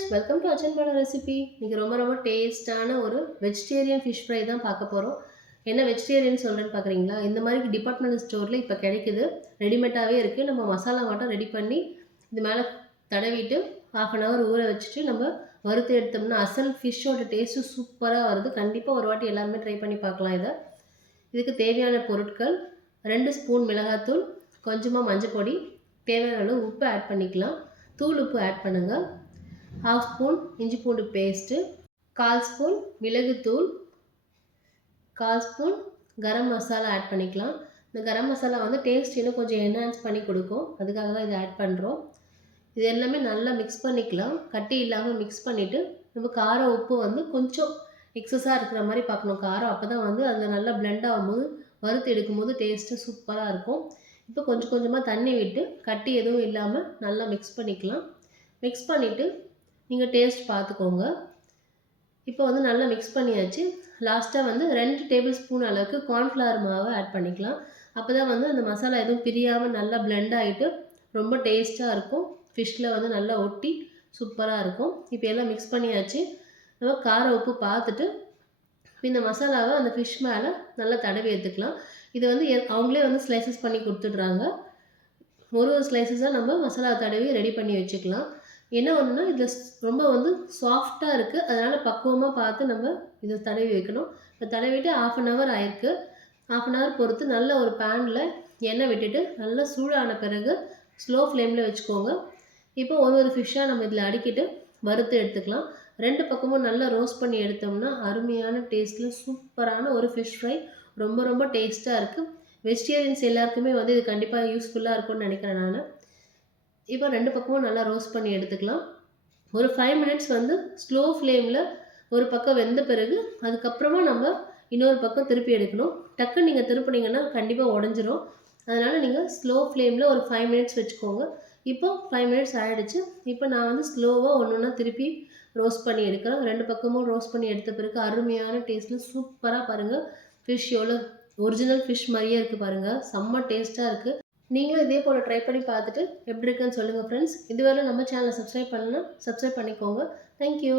Friends, welcome to அச்சன்பாலா recipe. இன்றைக்கி ரொம்ப டேஸ்ட்டான ஒரு வெஜிடேரியன் ஃபிஷ் ஃப்ரை தான் பார்க்க போகிறோம். என்ன வெஜிடேரியன் சொல்கிறேன்னு பார்க்குறீங்களா? இந்த மாதிரி டிபார்ட்மெண்டல் ஸ்டோரில் இப்போ கிடைக்குது. ரெடிமேடாகவே இருக்குது. நம்ம மசாலா மட்டும் ரெடி பண்ணி இது மேலே தடவிட்டு ½ அன் ஹவர் ஊற வச்சுட்டு நம்ம வறுத்து எடுத்தோம்னா அசல் ஃபிஷ்ஷோட டேஸ்ட்டு சூப்பராக வருது. கண்டிப்பாக ஒரு வாட்டி எல்லாருமே ட்ரை பண்ணி பார்க்கலாம் இதை. இதுக்கு தேவையான பொருட்கள் 2 ஸ்பூன் மிளகாத்தூள், கொஞ்சமாக மஞ்சள் பொடி, தேவையான அளவு உப்பு ஆட் பண்ணிக்கலாம். தூள் உப்பு ஆட் பண்ணுங்கள். 1/2 ஸ்பூன் இஞ்சி பூண்டு பேஸ்ட்டு, 1/4 ஸ்பூன் மிளகுத்தூள், 1/4 ஸ்பூன் கரம் மசாலா ஆட் பண்ணிக்கலாம். இந்த கரம் மசாலா வந்து டேஸ்ட் இன்னும் கொஞ்சம் என்ஹான்ஸ் பண்ணி கொடுக்கும். அதுக்காக தான் இதை ஆட் பண்ணுறோம். இது எல்லாமே நல்லா மிக்ஸ் பண்ணிக்கலாம். கட்டி இல்லாமல் மிக்ஸ் பண்ணிவிட்டு நம்ம காரம் உப்பு வந்து கொஞ்சம் எக்ஸஸாக இருக்கிற மாதிரி பார்க்கணும் காரம். அப்போ தான் வந்து அதில் நல்லா பிளெண்ட் ஆகும்போது வறுத்து எடுக்கும்போது டேஸ்ட்டு சூப்பராக இருக்கும். இப்போ கொஞ்சம் கொஞ்சமாக தண்ணி விட்டு கட்டி எதுவும் இல்லாமல் நல்லா மிக்ஸ் பண்ணிக்கலாம். மிக்ஸ் பண்ணிவிட்டு நீங்கள் டேஸ்ட் பார்த்துக்கோங்க. இப்போ வந்து நல்லா மிக்ஸ் பண்ணியாச்சு. லாஸ்ட்டாக வந்து 2 டேபிள் ஸ்பூன் அளவுக்கு கார்ன்ஃப்ளவர் மாவை ஆட் பண்ணிக்கலாம். அப்போ தான் வந்து அந்த மசாலா எதுவும் பிரியாமல் நல்லா பிளெண்ட் ஆகிட்டு ரொம்ப டேஸ்ட்டாக இருக்கும். ஃபிஷ்ஷில் வந்து நல்லா ஒட்டி சூப்பராக இருக்கும். இப்போ எல்லாம் மிக்ஸ் பண்ணியாச்சு. நம்ம கார உப்பு பார்த்துட்டு இந்த மசாலாவை அந்த ஃபிஷ் மேலே நல்லா தடவி எடுத்துக்கலாம். இது வந்து அவங்களே வந்து ஸ்லைசஸ் பண்ணி கொடுத்துட்றாங்க. ஒரு ஸ்லைசஸாக நம்ம மசாலா தடவி ரெடி பண்ணி வச்சுக்கலாம். என்ன ஒன்றுனா இதில் ரொம்ப வந்து சாஃப்டாக இருக்குது. அதனால் பக்குவமாக பார்த்து நம்ம இதை தடவி வைக்கணும். இப்போ தடவிட்டு ½ அன் ஹவர் ஆயிருக்கு. ½ அன் ஹவர் பொறுத்து நல்ல ஒரு பேனில் எண்ணெய் விட்டுட்டு நல்லா சூடான பிறகு ஸ்லோ ஃப்ளேமில் வச்சுக்கோங்க. இப்போ ஒரு ஃபிஷ்ஷாக நம்ம இதில் அடுக்கிட்டு வறுத்து எடுத்துக்கலாம். 2 பக்கமும் நல்லா ரோஸ்ட் பண்ணி எடுத்தோம்னா அருமையான டேஸ்ட்டில் சூப்பரான ஒரு ஃபிஷ் ஃப்ரை ரொம்ப டேஸ்ட்டாக இருக்குது. வெஜிடேரியன்ஸ் எல்லாருக்குமே வந்து இது கண்டிப்பாக யூஸ்ஃபுல்லாக இருக்கும்னு நினைக்கிறேன் நான். இப்போ 2 பக்கமும் நல்லா ரோஸ்ட் பண்ணி எடுத்துக்கலாம். ஒரு 5 மினிட்ஸ் வந்து ஸ்லோ ஃப்ளேமில் ஒரு பக்கம் வெந்த பிறகு அதுக்கப்புறமா நம்ம இன்னொரு பக்கம் திருப்பி எடுக்கணும். டக்குன்னு நீங்கள் திருப்பினீங்கன்னா கண்டிப்பாக உடஞ்சிரும். அதனால் நீங்கள் ஸ்லோ ஃப்ளேமில் ஒரு 5 மினிட்ஸ் வச்சுக்கோங்க. இப்போ 5 மினிட்ஸ் ஆகிடுச்சு. இப்போ நான் வந்து ஸ்லோவாக ஒன்று திருப்பி ரோஸ்ட் பண்ணி எடுக்கிறேன். 2 பக்கமும் ரோஸ்ட் பண்ணி எடுத்த பிறகு அருமையான டேஸ்ட்டில் சூப்பராக பாருங்கள். ஃபிஷ் எவ்வளோ ஒரிஜினல் ஃபிஷ் மாதிரியே இருக்குது பாருங்கள். செம்ம டேஸ்ட்டாக இருக்குது. நீங்களும் இதே போல் ட்ரை பண்ணி பார்த்துட்டு எப்படி இருக்குன்னு சொல்லுங்கள் ஃப்ரெண்ட்ஸ். இதுவரை நம்ம சேனலை சப்ஸ்கிரைப் பண்ணலாம், சப்ஸ்கிரைப் பண்ணிக்கோங்க. தேங்க்யூ.